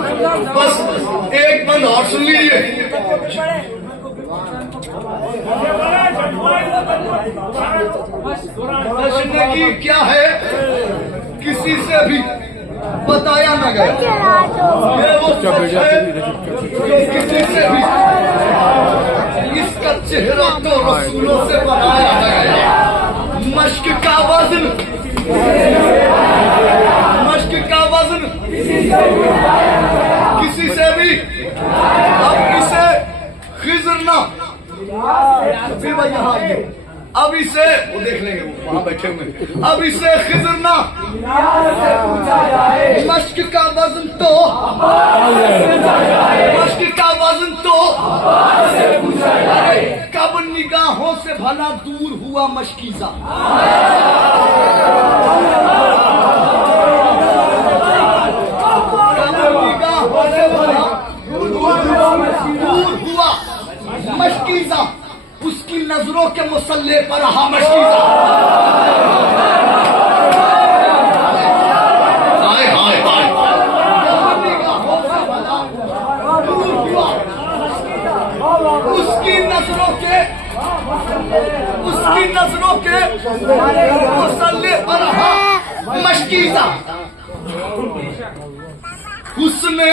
बस एक बंद और सुन लीजिए। प्रश्न की क्या है, किसी से भी बताया न गया। ये वो सच है जो किसी से भी, इसका चेहरा तो रसूलों से बनाया गया। मश्क का वजन, मश्क का वजन किसी से भी। अब इसे खिज़र ना, फिर भाई यहाँ आइए। अब इसे वो देख लेंगे, वो वहां बैठे हुए। अब इसे खिज़र ना, मश्क का वजन तो, मश्क का वजन तो कब निगाहों से भला दूर हुआ मशकीज़ा। दूर हुआ मशकीज़ा, उसकी नजरों के मुसल्ले पर रहा मशकीज़ा। हाय हाय हाय, दूर हुआ उसकी नजरों के, उसकी नजरों के मुसल्ले पर रहा मशकीज़ा। उसने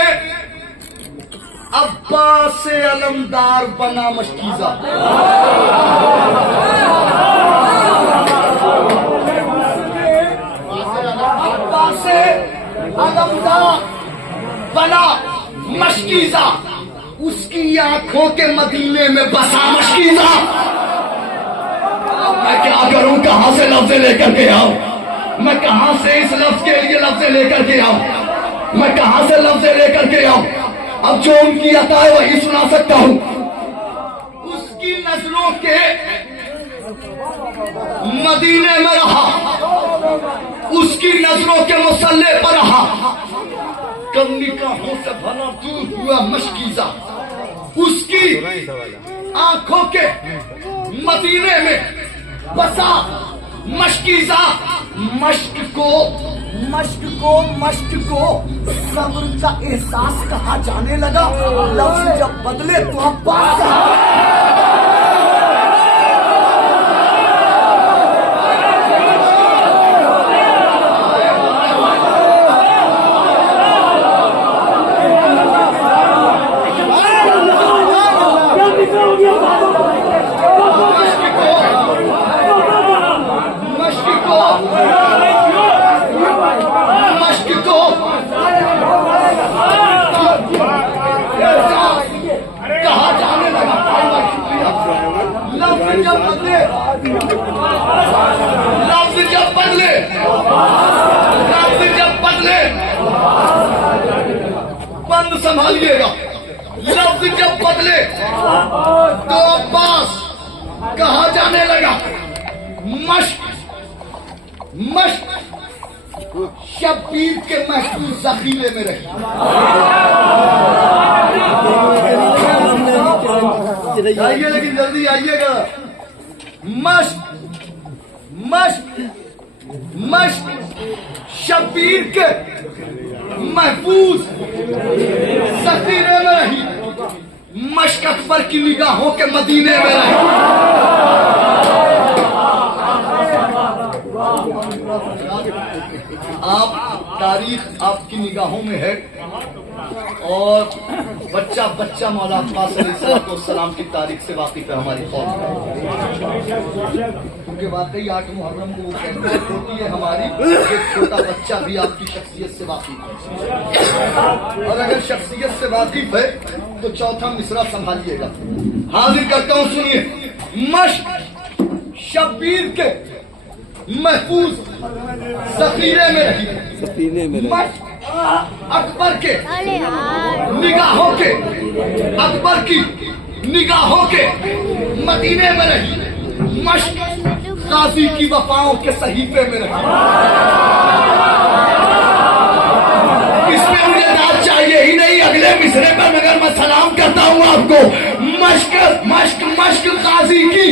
अब्बास से अलमदार बना मशकीज़ा। अब्बास से अलमदार बना मशकीज़ा, उसकी आंखों के मदीने में बसा मशकीज़ा। मैं क्या करूं, कहां से लफ्ज़ लेकर के आऊं, मैं कहां से इस लफ्ज़ के लिए लफ्ज़ लेकर के आऊं, मैं कहां से लफ्ज़ लेकर के आऊं। अब जो उनकी अता है वही सुना सकता हूं। उसकी नजरों के मदीने में रहा, उसकी नजरों के मुसल्ले पर रहा, कब निगाहों से भला दूर हुआ मशकीज़ा। उसकी आंखों के मदीने में बसा मशकीज़ा। मश्क को, मश्क को, मश्क को सब्र का एहसास कहा जाने लगा। लफ्ज़ जब बदले तो अब्बास कहा। लफ्ज़ जब बदले, लफ्ज़ जब बदले, बंद संभालिएगा। लफ्ज़ जब बदले तो अब्बास कहा जाने लगा। मश्क, मश्क शब्बीर के महफूज ज़ख़ीरे में रही। आइए, लेकिन जल्दी आइएगा। मश्क, मश्क, मश्क शब्बीर के महफूज ज़ख़ीरे में रही। मश्क अकबर की निगाहों के मदीने में रही। आप, तारीख आपकी निगाहों में है और बच्चा बच्चा मौला अब्बास अलैहिस्सलाम की तारीख से वाकिफ है हमारी कौम। क्योंकि वाकई 8 मुहर्रम को वो कहते होती है हमारी, एक छोटा बच्चा भी आपकी शख्सियत से वाकिफ है। और अगर शख्सियत से वाकिफ है तो चौथा मिसरा संभालिएगा। हाजिर करता हूं, सुनिए। मश्क शब्बीर के महफूज ज़ख़ीरे में रही। मश्क अकबर के निगाहों के, अकबर की निगाहों के मदीने में रही। मश्क गाज़ी की वफाओं के सहीफे में रही। इसमें मुझे दाद चाहिए ही नहीं। अगले मिसरे पर मगर मैं सलाम करता हूँ आपको। मश्क, मश्क, मश्क गाज़ी की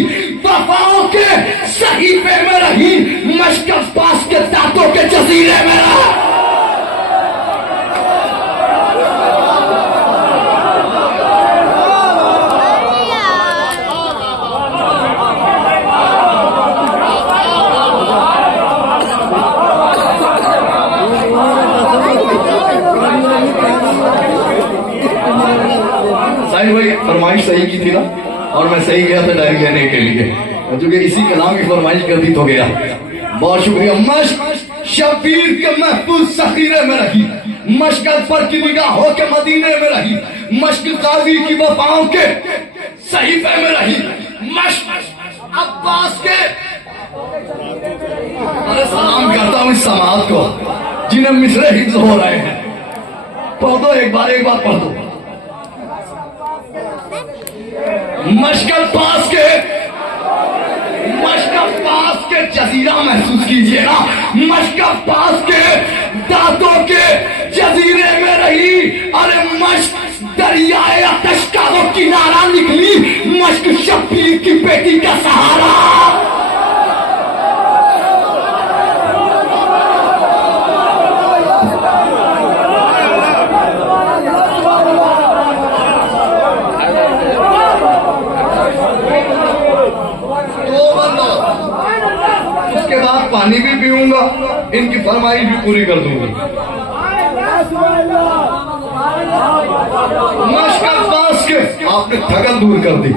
वफाओं के सहीफे में रही। मश्क अब्बास के दांतों के जजीरे में रहा। जाहिर भाई फरमाइश सही की थी ना, और मैं सही गया था डायरी लेने के लिए, क्योंकि इसी कलाम की फरमाइश कर दी तो गया। बहुत शुक्रिया। मश्क शबीर के महफूज सखीरे में रही, मश्क पर की निगाहों के मदीने में रही, मश्क काजी की वफाओं के सहीफे में रही, मश्क अब्बास के। अरे सलाम करता हूं इस समाज को जिन्हें मिसरे हिफ्ज हो रहे हैं। पढ़ दो एक बार पढ़ दो। मशकल पास के जजीरा महसूस कीजिए ना, मशकल पास के दांतों के जजीरे में रही। अरे मश्क दरियाए आतश का वो किनारा निकली, मश्क शबीर की बेटी का सहारा। पानी भी पीऊंगा, इनकी फरमाइश भी पूरी कर दूंगा। मशकल पास के आपने थकन दूर कर दी,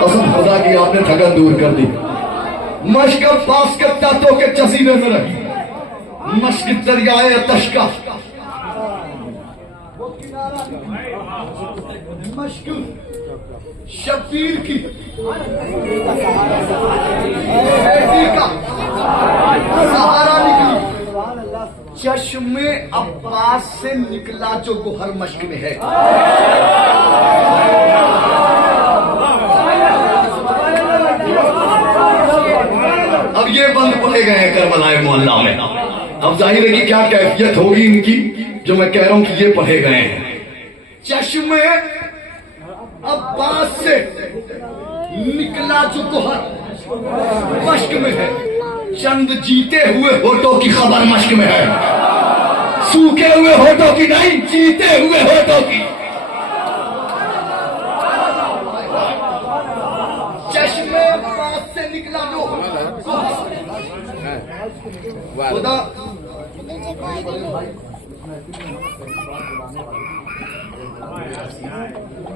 कसम खुदा की आपने थकन दूर कर दी। मशकल पास के दांतों के जजीरे में रही, मश्क दरियाए तशका, मश्क शबीर की का सहारा निकली। चश्मे अब्बास से निकला जो गोहर मश्क में है। अब ये बंद पड़े गए हैं करबलाए मोहल्ला में। अब जाहिर है कि क्या कैफियत होगी इनकी, जो मैं कह रहा हूं कि ये पढ़े गए हैं। चश्मे अब्बास से निकला जो गोहर मश्क में है, चंद जीते हुए होठों की खबर मश्क में है। सूखे हुए होठों की नहीं, जीते हुए होठों की। चश्मे अब्बास से निकला जो खुदा।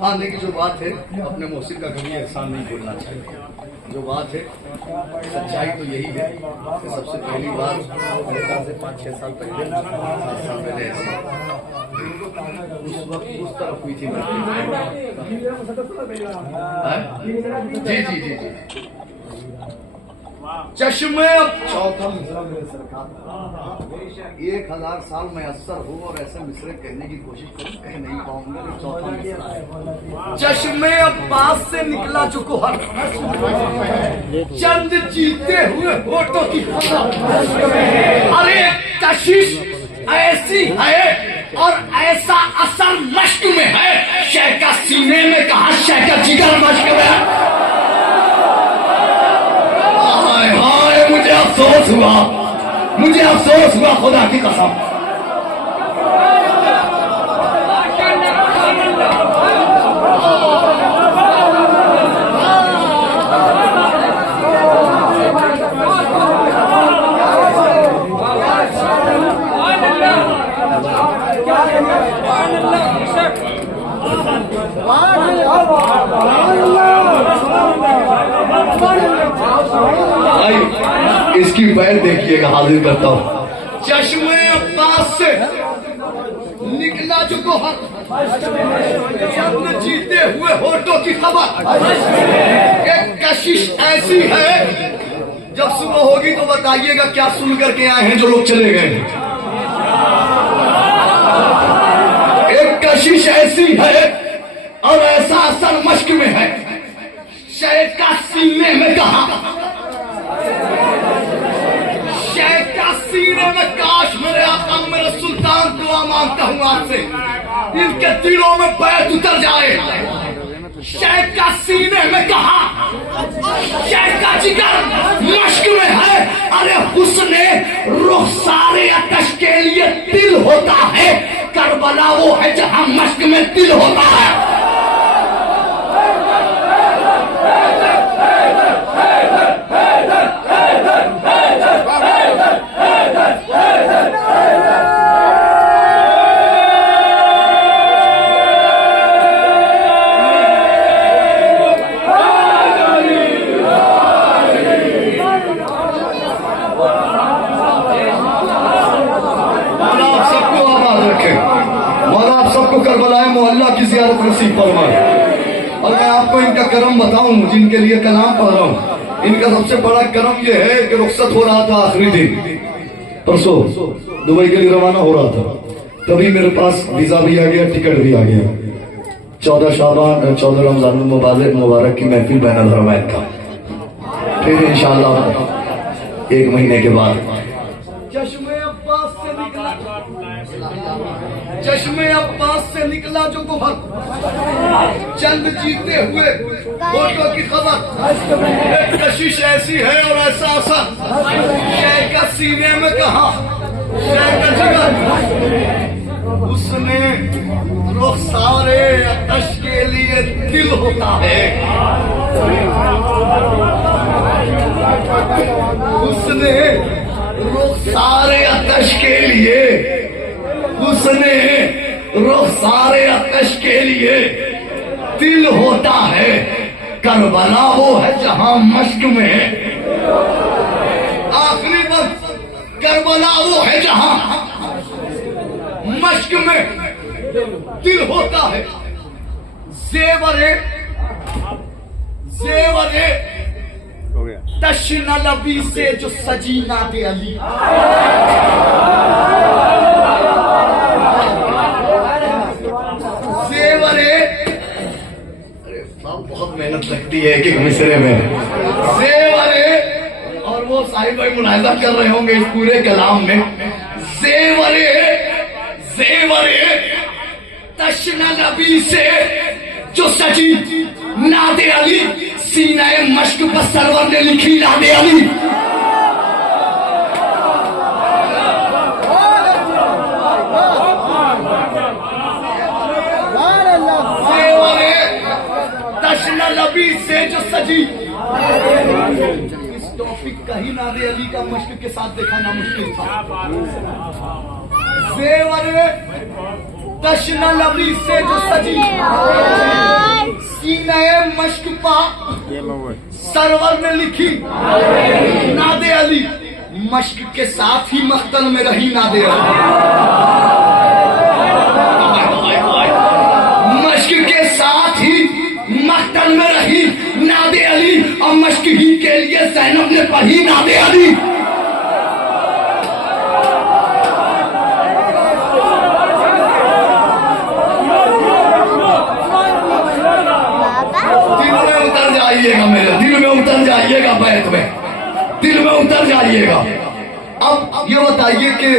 हाँ देखिए, जो बात है अपने मोहसिन का कभी एहसान नहीं भूलना चाहिए। जो बात है सच्चाई तो यही है कि सबसे पहली बार मेरे ख्याल से 5-6 साल पहले, 7 साल पहले उस वक्त उस तरफ हुई थी। जी चश्मे चौथा मिसरा मेरे सरकार, 1000 साल में असर हो और ऐसे मिसरे कहने की कोशिश करूं, कह नहीं पाऊंगा। चौथा मिसरा है, चश्मे अब्बास से निकला जो गोहर, चंद जीते हुए होठों की खबर। अरे कशिश ऐसी है और ऐसा असर मश्क में है, शह का सीने में कहा, शह का जिगर मश्क में है। मुझे अफसोस हुआ खुदा की कसम। इसकी बैठ देखिएगा, हाजिर करता हूं। चश्मे अब्बास से निकला जो गोहर, जीते हुए होठों की खबर। एक कशिश ऐसी है, जब सुबह होगी तो बताइएगा क्या सुन करके आए हैं जो लोग चले गए। एक कशिश ऐसी है और ऐसा असर मश्क में है, शहर का सीने में कहा, सीने में काश मेरे आका मेरे सुल्तान दुआ मांगता हूं आपसे, इनके दिलों में बैत उतर जाए। शेख का सीने में कहा, शेख का जिगर मश्क में है। अरे हुस्ने रुखसारे अतश के लिए दिल होता है, करबला वो है जहां मश्क में दिल होता है। सबको करबलाए मोहल्ला की ज़ियारत नसीब फरमाए। और मैं आपको इनका करम बताऊं, जिनके लिए कलाम पढ़ रहा हूं, इनका सबसे बड़ा करम यह है कि रुखसत हो रहा था आखिरी दिन, परसों दुबई के लिए रवाना हो रहा था, तभी मेरे पास वीजा भी आ गया, टिकट भी आ गया। 14 शाबान 14 रमजान मुबारक की महफिल बैनल हरमैन का, फिर इंशाअल्लाह 1 महीने के बाद चश्मे अब्बास से निकला जो गुहर, चंद जीते हुए फोटो की खबर, एक कशिश ऐसी है और ऐसा असर, शेर का सीने में कहा, शेर का जिगर, उसने रुखसारे अतश के लिए दिल होता है, उसने रुखसारे अतश के लिए, उसने रुखसारे अतश के लिए दिल होता है। करबला वो है जहां मश्क में, आखिरी वक्त करबला वो है जहां मश्क में दिल होता है। जेवरे जेवरे तश्न लबी से जो सजी नाते अली, जेवरे, बहुत मेहनत लगती है कि मिसरे में जेवरे, और वो साहिब भाई मुलाहिजा कर रहे होंगे इस पूरे कलाम में, जेवरे जेवरे तश्न लबी से जो सजी नादे अली, सीनाए मश्क पर सरवर ने लिखी नादे अली। तश्न लबी से जो सजी, इस टॉपिक का ही नादे अली का मश्क के साथ दिखाना मुश्किल था। जेवरे तश्न लबी से जो सजी, सीने मश्क पा सरवर ने लिखी नादे अली, मश्क के साथ ही मख्तल में रही नादे अली, मश्क के साथ ही मख्तल में रही नादे अली, और मश्क ही के लिए ज़ैनब ने पढ़ी नादे अली। मेरे दिल में उतर जाइएगा, बैत में दिल में उतर जाइएगा। अब ये बताइए कि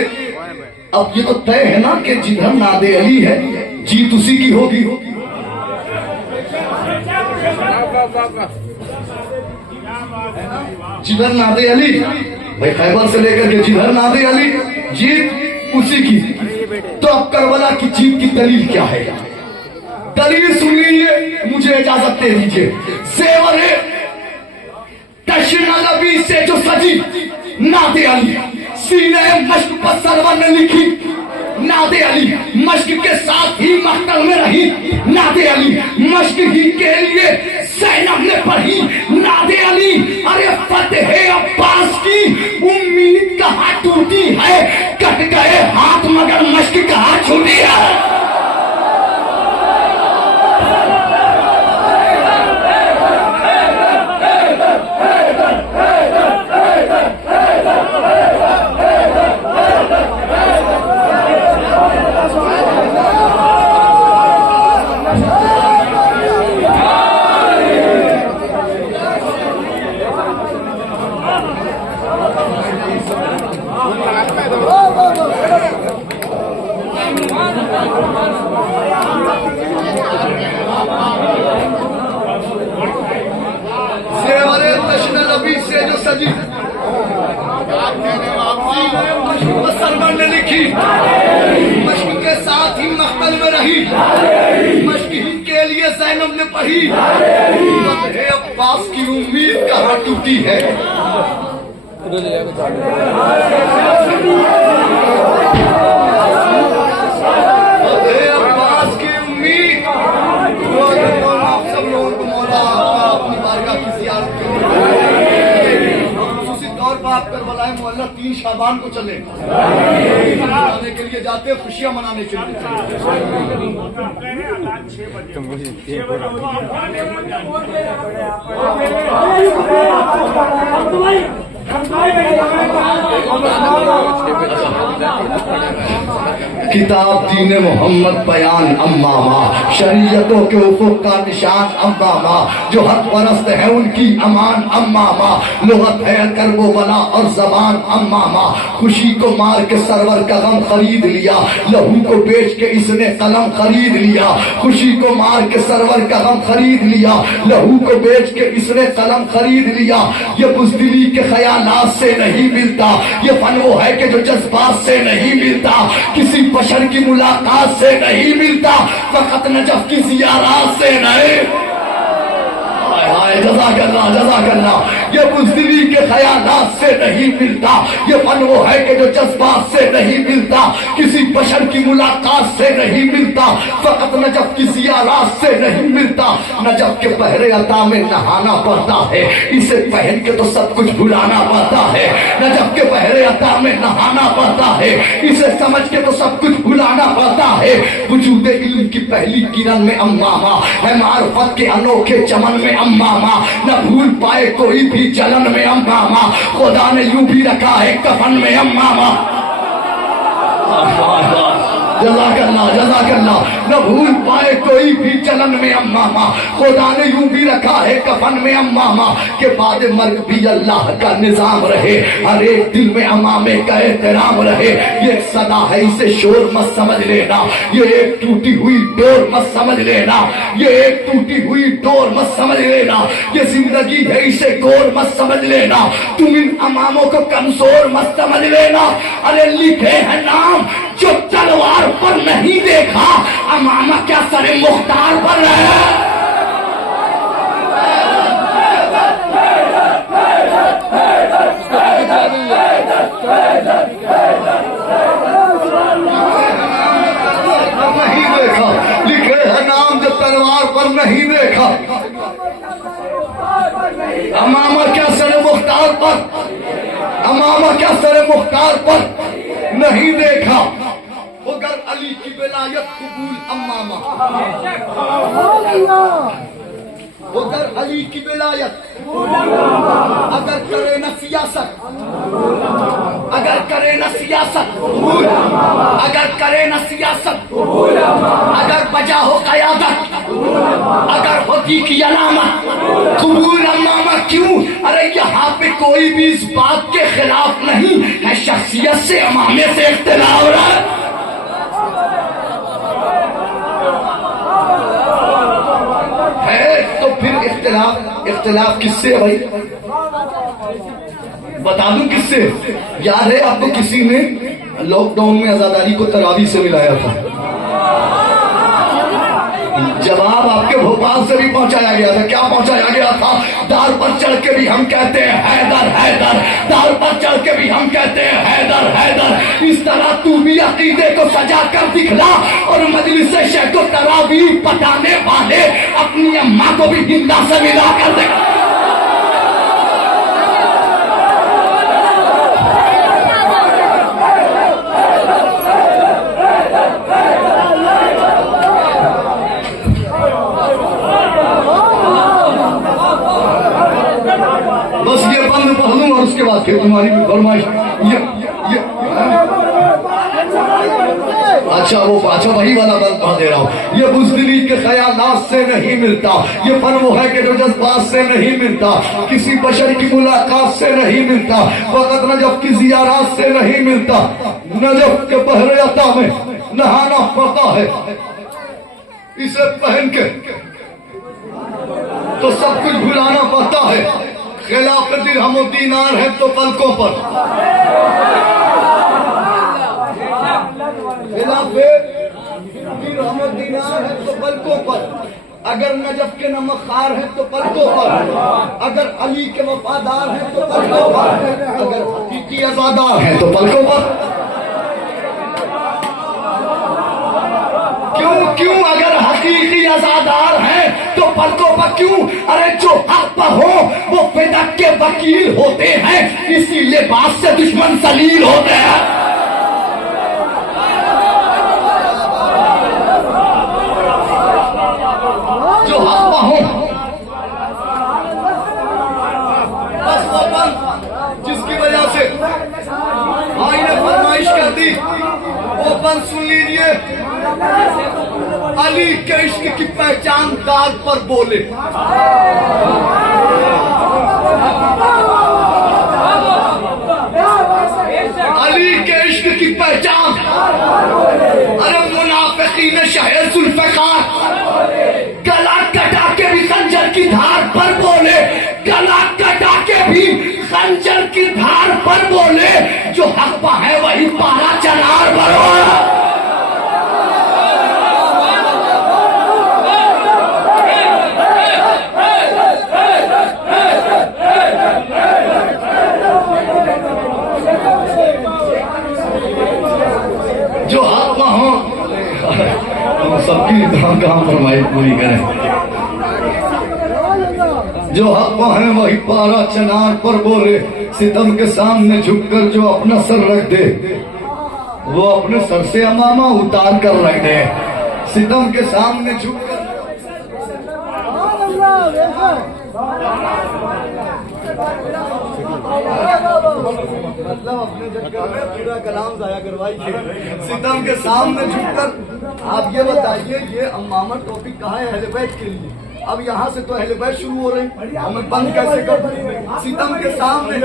अब ये तो तय है ना कि जिधर नादे अली है जीत उसी की होगी। जिधर नादे अली, भाई खैबर से लेकर के जिधर नादे अली जीत उसी की। तो अब करबला की जीत की दलील क्या है? दलील सुन लीजिए, मुझे इजाजत दे दीजिए। जेवरे तश्न लबी से जो सजी नादे अली, सीने मश्क पर सरवर ने लिखी नादे अली, मश्क के साथ ही महतल में रही नादे अली, मश्क ही के लिए ज़ैनब ने पढ़ी नादे अली। अरे फतेह अब्बास की उम्मीद कहाँ टूटी है, कट गए हाथ मगर मश्क कहाँ छूटी है। सरवर ने लिखी, मश्क के साथ ही महतल में रही, मश्क ही के लिए ज़ैनब ने पढ़ी। फतेह अब्बास की उम्मीद कहाँ टूटी है। फतेह अब्बास की उम्मीद, आप सब लोगों को मौला अपनी बारगाह की ज़ियारत आप करबलाए मोहल्ला 3 शाबान को चले, मनाने के लिए जाते, खुशियां मनाने के लिए। किताब दीन मोहम्मद बयान अम्मामा, शरीयतों के उफुक का निशान अम्मामा, जो हक परस्त है उनकी अमान अम्मामा, लुगत है करबो बला और जबान अम्मामा, खुशी को मार के सरवर का गम खरीद लिया, लहू को बेच के इसने कलम खरीद लिया, खुशी को मार के सरवर का गम खरीद लिया, लहू को बेच के इसने कलम खरीद लिया। ये बुज़दिली के ख्यालात से नहीं मिलता, ये फन वो है कि जो जज्बात से नहीं मिलता, किसी बशर की मुलाकात से नहीं मिलता, फकत नजफ की ज़ियारत से नहीं। जज़ाकल्लाह जज़ाकल्लाह। ये बुज़दिली के ख्यालात से नहीं मिलता, ये फन वो है कि जो जज्बात से नहीं मिलता, किसी बशर की मुलाकात से नहीं मिलता, फकत नजफ की ज़ियारत से नहीं मिलता। नजफ के पहरे अता में नहाना पड़ता है, इसे पहन के तो सब कुछ भुलाना पड़ता है। नजफ के पहरे अता में नहाना पड़ता है, इसे समझ के तो सब कुछ भुलाना पड़ता है। वजूद इल्म की पहली किरण में अम्मामा है, मारिफत के अनोखे चमन में अम्मामा, न भूल पाए कोई भी जलन में अम्मामा, खुदा ने यूं भी रखा है कफन में अम्मामा। जज़ाकल्लाह जज़ाकल्लाह। न भूल पाए कोई भी जलन में अम्मामा, खुदा ने यूं भी रखा है कफन में अम्मामा, के बाद मर्ग भी अल्लाह का निजाम रहे, हर एक दिल में अम्मामे का एहतराम रहे। ये सदा है, इसे शोर मत समझ लेना, ये एक टूटी हुई डोर मत समझ लेना, ये एक टूटी हुई डोर मत समझ लेना, ये जिंदगी है, इसे गोर मत समझ लेना, तुम इन अम्मामों को कमजोर मत समझ लेना। अरे लिखे हैं नाम जो तलवार पर नहीं देखा, अमामा क्या सरे मुख्तार पर है। नहीं देखा, लिखे है नाम जो तलवार पर नहीं देखा, अमामा क्या सरे मुख्तार पर, अमामा क्या सरे मुख्तार पर नहीं देखा। अगर अली की विलायत कबूल अम्मामा, अगर अली की विलायत, अगर करे न सियासत, अगर करे न सियासत, अगर करे न सियासत, अगर बजा हो कयादत, अगर होती की अलामत, कबूल अम्मामा क्यों? अरे यहाँ पे कोई भी इस बात के खिलाफ नहीं है, शख्सियत से अमामे से इख्तिलाफ हो रहा है। तो फिर इख्तिलाफ किससे है भाई? बता दूं किससे? याद है आपको किसी ने लॉकडाउन में आजादारी को तरावी से मिलाया था, जवाब आपके भोपाल से भी पहुंचाया गया था। क्या पहुंचाया गया था? दार पर चढ़ के भी हम कहते हैं हैदर हैदर, दार पर चढ़ के भी हम कहते हैं हैदर हैदर। इस तरह तू भी अकीदे को सजा कर दिखला और मजलिस शेख को तरावी पटाने वाले अपनी अम्मा को भी जिंदा से मिला कर दे। उसके बाद फिर तुम्हारी भी फरमाइश। अच्छा वही वाला बल पढ़ दे रहा हूँ। ये बुज़दिली के ख्यालात से नहीं मिलता, ये फन वो है कि जो जज्बात से नहीं मिलता, किसी बशर की मुलाकात से नहीं मिलता, फकत नजफ की ज़ियारत से नहीं मिलता। नजफ के बहरे अता में नहाना पड़ता है, इसे पहन के तो सब कुछ भुलाना पड़ता है। खिलाफ दिरहम और दीनार है तो पलकों पर, खिलाफ दिरहम और दीनार है तो पलकों पर, अगर नजफ के नमखार है तो पलकों पर, अगर अली के वफादार है तो पलकों पर, अगर हकीकी आजादार है तो पलकों पर। क्यों अगर हकीकी आजादार है तो पलकों पर क्यों? अरे जो हक पर हो वो फिदक के वकील होते हैं, इसी लिबास से दुश्मन सलील होते हैं। अली के इश्क की पहचान दाग पर बोले। अली के इश्क की पहचान, अरे मुनाफिकीन शहर जुल्फ़िकार गला कटा के भी खंजर की धार पर बोले, गला कटा के भी खंजर की धार पर बोले, जो हक पा है वही पारा चनार बरो। जो हक पा हो सबकी काम फरमाइश पूरी करें। जो हक है वही पारा चनार पर बोले, सितम के सामने झुककर जो अपना सर रख दे वो अपने सर से अमामा उतार कर रख दे। सितम के सामने झुककर मतलब अपने चक्कर में पूरा कलाम जाया करवाइए। सितम के सामने झुककर आप ये बताइए, ये अम्मामा टॉपिक कहाँ है अहले बैत के लिए? अब यहाँ से तो अहले बैत शुरू हो रही, हमें बंद कैसे कर? सितम के सामने,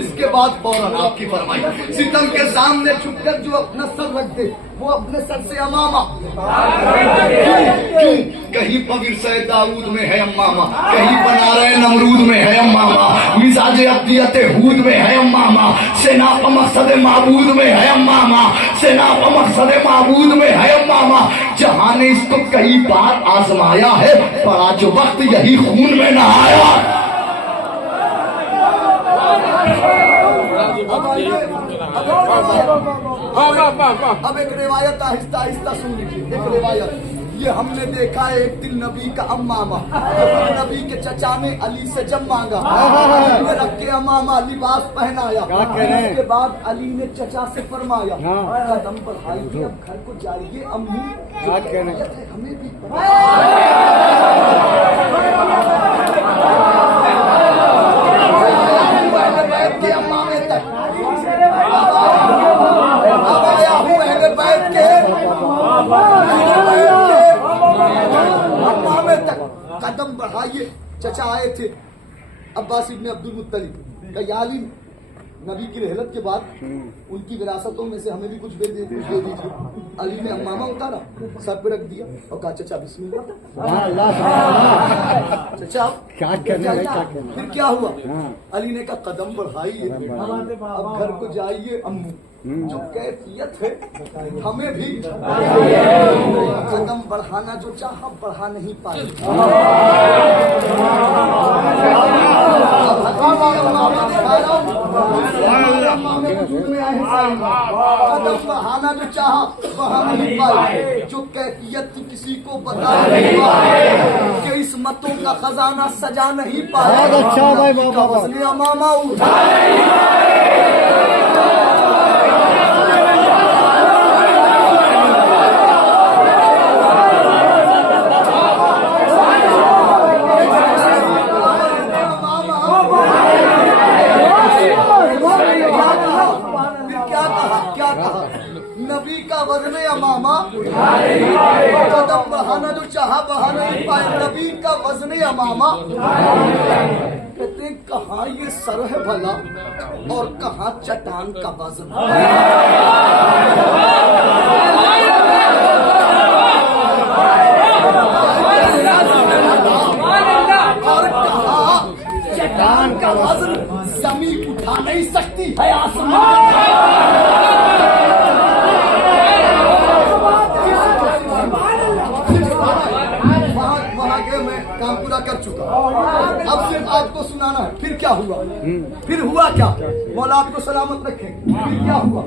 इसके बाद फौरन आपकी फरमाई, सितम के सामने झुककर जो अपना सर रख दे वो अपने सर से अमामा। क्यों? कहीं पविर से दाऊद में है अम्मामा, कहीं बना रहे नमरूद में है अम्मामा, मिजाज अब्दियत हूद में है अम्मामा, सेना प मकसद माबूद में है अम्मामा, सेना प मकसद माबूद में है अम्मामा। जहां ने इसको कई बार आजमाया है, पड़ा जो वक्त यही खून में नहाया। अब एक रिवायत आहिस्ता आहिस्ता सुन लीजिए। एक रिवायत, ये हमने देखा है एक दिन नबी का अम्मामा, नबी के चचा ने अली से जब मांगा, अली ने रख के अम्मामा लिबास पहनाया। उसके बाद अली ने चचा से फरमाया, कदम बढ़ाइए, अब घर को जाइए अम्मी, हमें भी अम्मामे तक अम्मामे तक कदम बढ़ाइए। चचा आए थे अब्बास इब्न अब्दुल मुत्तलिब का याली, नबी की रहलत के बाद उनकी विरासतों में से हमें भी कुछ दे दीजिए। अली ने अम्मामा उतारा, सर पे रख दिया और कहा चचा बिस्मिल्लाह। चचा फिर क्या हुआ? अली ने कहा कदम बढ़ाइए, अब घर को जाइए अम्मू, जो कैफियत है हमें भी कदम बढ़ाना जो चाहा बढ़ा नहीं पाए। कदम बढ़ाना जो चाहा बढ़ा नहीं पाए, जो कैफियत किसी को बता नहीं पाए, कि इस मतों का खजाना सजा नहीं पाए, अमामा उठा नहीं पाए। नबी का वज़न अमामा कदम बढ़ाना जो चाहा बढ़ा नहीं पाए, नबी का वज़न अमामा। कहते हैं कहाँ ये सर है भला और कहाँ चट्टान का वज़न, और कहाँ चट्टान का वज़न ज़मीन उठा नहीं सकती है आसमान। काम पूरा कर चुका, अब सिर्फ आपको सुनाना है। फिर क्या हुआ? फिर हुआ क्या? मौला आपको सलामत रखे। फिर क्या हुआ?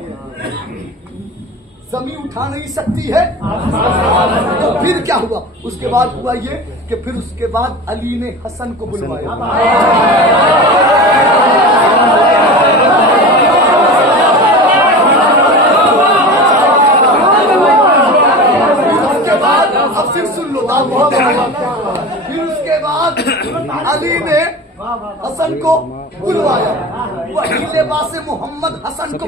जमीन उठा नहीं सकती है, तो फिर क्या हुआ? उसके बाद हुआ ये कि फिर उसके बाद अली ने हसन को बुलवाया। उसके बाद अब सिर्फ सुन लो, फिर उसके बाद अली ने हसन को बुलवाया, वही लिबास मोहम्मद हसन को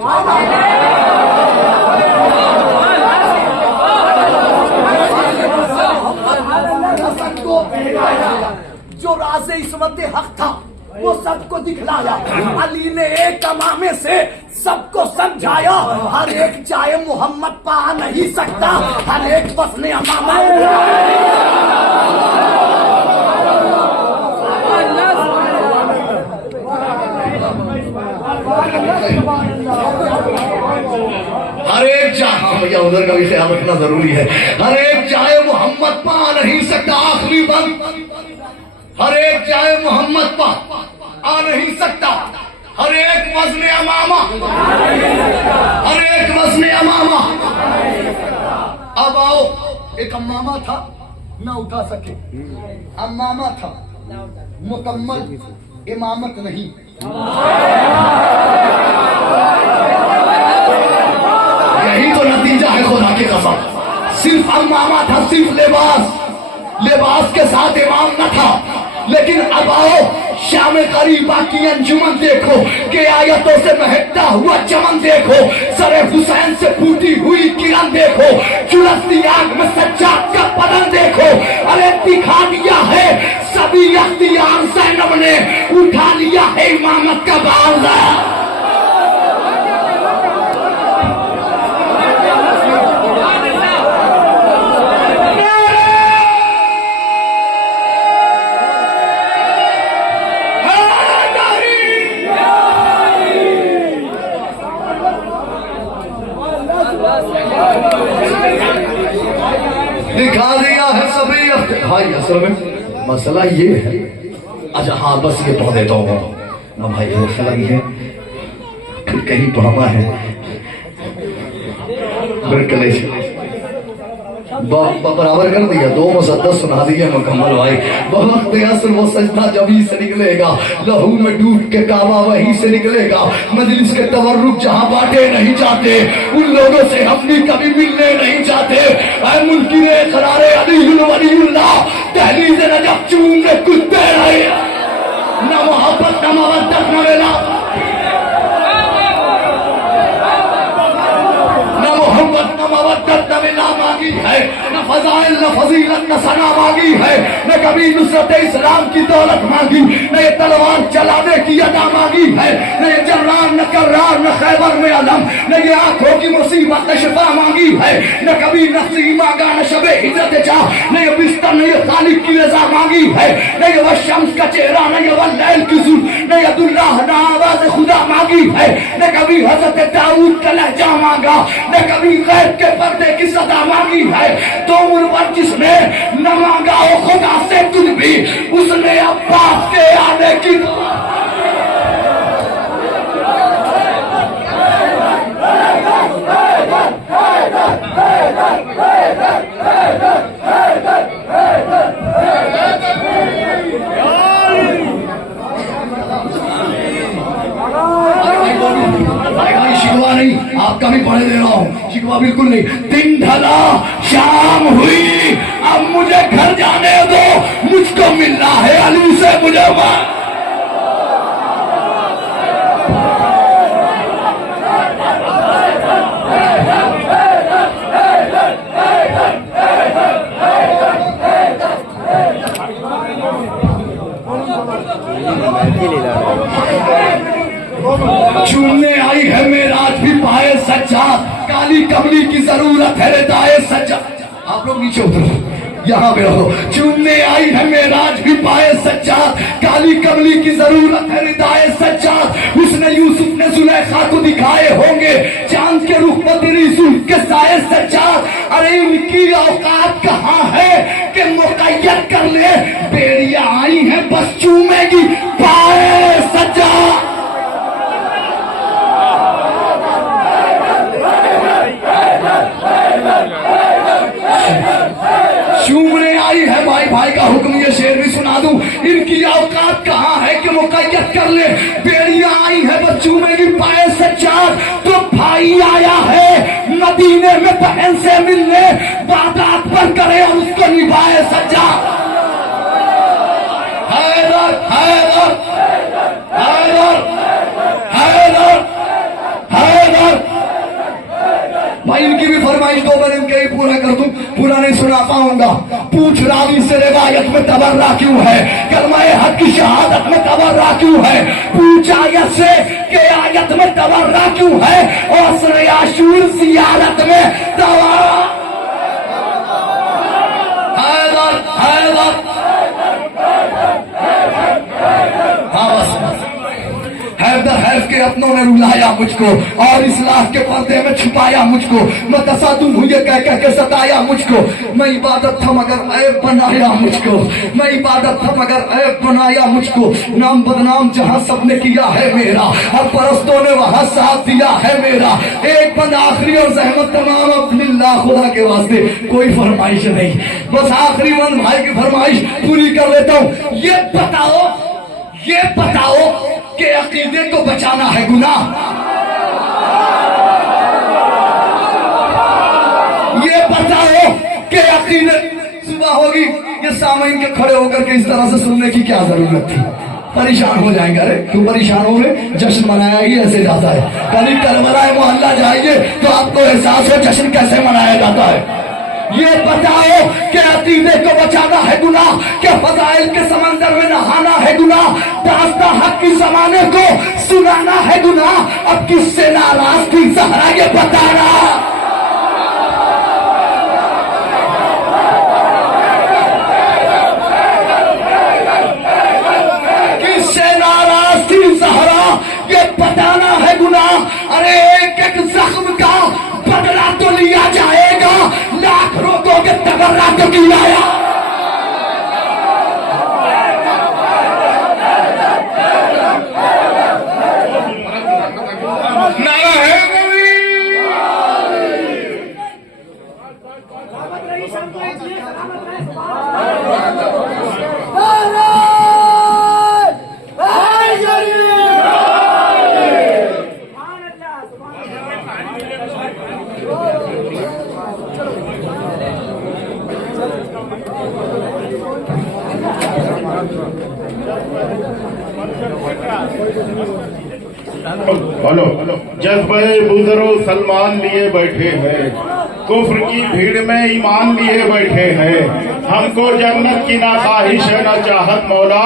राज इस्मत हक था वो सबको दिखलाया। अली ने एक अमामे से सबको समझाया। हर एक चाहे मोहम्मद पा नहीं सकता, हर एक बस ने अमामा हर एक चाहे, भैया उधर का भी ख्याल रखना जरूरी है। हर एक चाहे मोहम्मद पा नहीं सकता, आखिरी बंद। हर एक चाहे मोहम्मद पा आ नहीं सकता, हर एक वज़्न अमामा, हर एक वज़्न अमामा। अब आओ, एक अम्मामा था ना उठा सके, अम्मामा था मुकम्मल इमामत नहीं। यही तो नतीजा है खुदा की कसम। सिर्फ अम्मामा था, सिर्फ लिबास के साथ इमाम न था। लेकिन अब आओ शाम करीबा की अंजुमन देखो, के आयतों से महकता हुआ चमन देखो, सरे हुसैन से फूटी हुई किरण देखो, चुलस्ती आग में सज्जाद का बदन देखो। अरे दिखा दिया है सभी अख्तियार ज़ैनब ने, उठा लिया है इमामत का बावला। दिखा दिया है सभी भाई। असल में मसला ये है, अच्छा हाँ बस ये पढ़ देता हूँ ना भाई। मसला ये है फिर कहीं पढ़ाना है बराबर कर दिया, 2 मुसद्दस सुना दिया मुकम्मल भाई। बहुत असल वो सजदा जभी से निकलेगा, लहू में डूब के काबा वहीं से निकलेगा। मजलिस के तवर्रुक जहाँ बांटे नहीं जाते, उन लोगों से हम भी कभी मिलने नहीं जाते। ऐ मुनकिरे करारे अली वलीउल्लाह, दहलीज नजफ चूमने कुत्ते रहे, न मोहब्बत न मवद्दत न वेला, न मोहब्बत न मवद्दत न वेला मांगी है, न फजाइल न फजीलत न सना मांगी है, न कभी नुसरत इस्लाम की दौलत मांगी, न ये तलवार चलाने की अदा मांगी है, न ये जर्रार न कर्रार न खैबर में अलम, न ये आंखों की मुसीबत न शिफा मांगी है, न कभी नफसी मांगा न शबे हिजरत चाह, न ये बिस्तर न ये खालिक की रजा मांगी है, न ये वह शम्स का चेहरा न ये वल्लैल की जुल्फ, न ये अब्दुल्लाह न आवाज खुदा मांगी है, न कभी हजरत दाऊद का लहजा मांगा, न कभी गैब के पर्दे की सदा मांगी है। तो उन पर जिसने न मांगा हो खुदा से कुछ भी, उसने अब्बास के आने की शिकवा नहीं, आपका भी पढ़े दे रहा हूँ, शिकवा बिल्कुल नहीं। दिन ढला शाम हुई, अब मुझे घर जाने दो, मुझको मिलना है अली से मुझे चूमने आई है मेराज भी पाए सज्जाद, काली कमली की जरूरत है रिदाए सज्जाद। आप लोग नीचे उतरो, यहाँ पे रहो। चूमने आई है मेराज भी पाए सज्जाद, काली कमली की जरूरत है रिदाए सज्जाद। उसने यूसुफ ने जुलेखा को दिखाए होंगे चांद के रुख पर तेरी जुल्फ के साए सज्जाद। अरे इनकी औकात कहाँ है कि मुक़य्यद कर ले, बेड़ियां आई हैं बस चूमेगी पाए सज्जाद। चूमने आई है भाई, भाई का हुक्म ये शेर भी सुना दूं। इनकी औकात कहाँ है कि मुक़य्यद कर ले, बेड़ियां आई है बस चूमेगी पाए सज्जाद। तो भाई आया है मदीने में बहन से मिलने, बारात पर करे और उसको निभाए सज्जाद। हैदर हैदर हैदर हैदर हैदर भाई, इनकी भी फरमाइश फरमाइश दो, मैं इनके ही पूरा कर दूं, पूरा नहीं सुना पाऊंगा। पूछ रावी से रिवायत में तबर्रा क्यों है, कलमाए हक की शहादत में तबर्रा क्यों है, पूछ आयत से के आयत में तबर्रा क्यों है, और असर आशूर जियारत में तबर्रा। हैदर हैदर, हाँ बस हैदर हैफ के अपनों ने रुलाया मुझको और इस लाश के पर्दे में छुपाया मुझको, मैं तसादुम हुए कह कह के सताया मुझको। मैं इबादत था मगर ऐब बनाया मुझको, मैं इबादत था मगर ऐब बनाया मुझको। नाम बदनाम जहां सबने किया है मेरा, और परस्तों ने वहां साथ दिया है मेरा। एक बंद आखिरी और जहमत तमाम अब्दुल्लाह, खुदा के वास्ते कोई फरमाइश नहीं, बस आखिरी बंद भाई की फरमाइश पूरी कर लेता हूं। ये बताओ कि अकीदे को बचाना है गुनाह? ये बताओ कि अकीदे, सुबह होगी ये सामईन के खड़े होकर के इस तरह से सुनने की क्या जरूरत थी? परेशान हो जाएंगे। अरे क्यों परेशान हो गए? जश्न मनाया ही ऐसे जाता है। कभी करबला मोहल्ला जाइए तो आपको एहसास हो जश्न कैसे मनाया जाता है। ये बताओ कि अकीदे को बचाना है गुनाह, क्या फजाइल के समंदर में नहाना है गुनाह, दास्ता हक की जमाने को सुनाना है गुनाह, अब किससे नाराज थी ज़हरा ये बताना। किससे नाराज थी ज़हरा ये बताना है गुनाह। अरे एक एक जख्म का बदला तो लिया जाएगा, लाख रोकोगे तबर्रा तो किया। नारा है हेलो, जज्बे बुज़ुर्ग सलमान लिए बैठे हैं, कुफ्र की भीड़ में ईमान लिए बैठे हैं। हमको जन्नत की ना ख्वाहिश है ना चाहत मौला,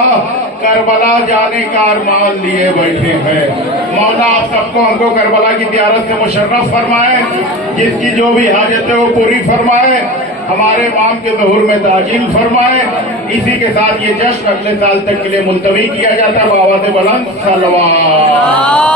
करबला जाने का अरमान लिए बैठे हैं। मौला आप सबको हमको करबला की ज़ियारत से मुशर्रफ फरमाए, जिसकी जो भी हाजत है वो पूरी फरमाए, हमारे माम के ज़हूर में ताजील फरमाए। इसी के साथ ये जश्न अगले साल तक के लिए मुलतवी किया जाता है। बाबा से बुलंद सलवात।